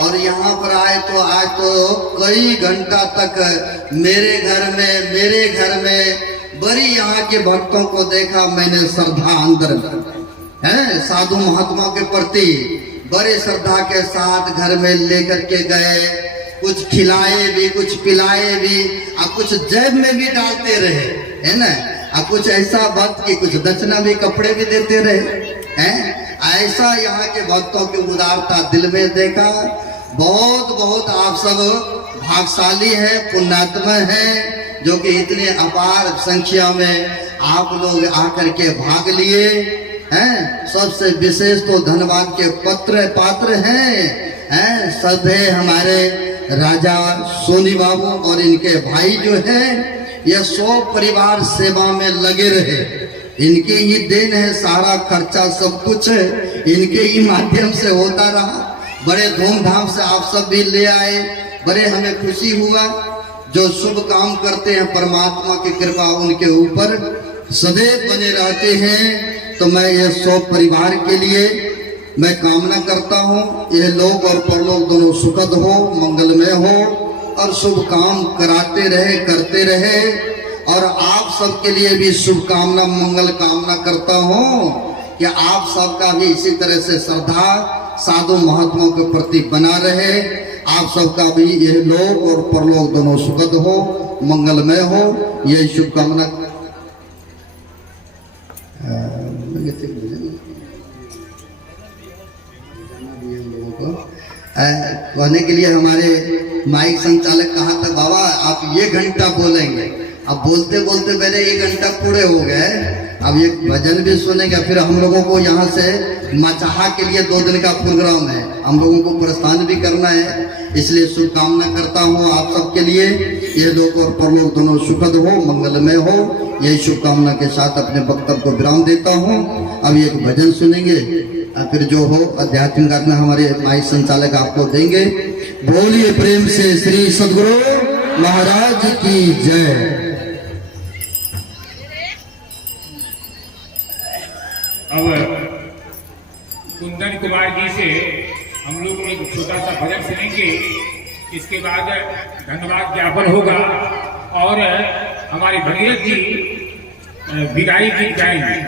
और यहाँ पर आए तो आज तो कई घंटा तक मेरे घर में बड़ी यहाँ के भक्तों को देखा मैंने। श्रद्धा अंदर है साधु महात्मा के प्रति बड़े श्रद्धा के साथ घर में लेकर के गए, कुछ खिलाए भी, कुछ पिलाए भी, और कुछ जेब में भी डालते रहे, है ना। और कुछ ऐसा भक्त की कुछ दक्षिणा भी, कपड़े भी देते रहे, हैं। ऐसा यहाँ के भक्तों की उदारता दिल में देखा। बहुत बहुत आप सब भाग्यशाली हैं, पुण्यात्मा हैं, जो कि इतने अपार संख्या में आप लोग आकर के भाग लिए हैं। सबसे विशेष तो धन्यवाद के पात्र हैं सभे हमारे राजा सोनी बाबू और इनके भाई जो हैं, ये 100 परिवार सेवा में लगे रहे। इनके ही देन है, सारा खर्चा सब कुछ इनके ही माध्यम से होता रहा। बड़े धूमधाम से आप सब भी ले आए, बड़े हमें खुशी हुआ। जो शुभ काम करते हैं परमात्मा की कृपा उनके ऊपर सदैव बने रहते हैं। तो मैं ये 100 परिवार के लिए मैं कामना करता हूँ, ये लोग और परलोक दोनों सुखद हो, मंगलमय हो और शुभ काम कराते रहे, करते रहे। और आप सबके लिए भी शुभकामना मंगल कामना करता हूँ कि आप सबका भी इसी तरह से श्रद्धा साधु महात्माओं के प्रति बना रहे। आप सबका भी यह लोक और परलोक दोनों सुखद हो, मंगलमय हो, यही शुभकामना कहने के लिए हमारे माइक संचालक कहा था, बाबा आप ये घंटा बोलेंगे। अब बोलते बोलते मेरे 1 घंटा पूरे हो गए। अब ये भजन भी सुनेंगे, फिर हम लोगों को यहाँ से मचाहा के लिए 2 दिन का प्रोग्राम है, हम लोगों को प्रस्थान भी करना है। इसलिए शुभकामना करता हूँ आप सबके लिए, ये लोक और परलोक दोनों सुखद हो, मंगलमय हो। यही शुभकामना के साथ अपने वक्तव्य को विराम देता हूँ। अब एक भजन सुनेंगे, फिर जो हो आध्यात्मिक आत्मा हमारे माइक संचालक आपको देंगे। बोलिए प्रेम से श्री सद्गुरु महाराज की जय। अब कुंदन कुमार जी से हम लोग एक छोटा सा भजन सुनेंगे। इसके बाद धन्यवाद ज्ञापन होगा और हमारे भगीरथ जी विदाई गीत गाएंगे।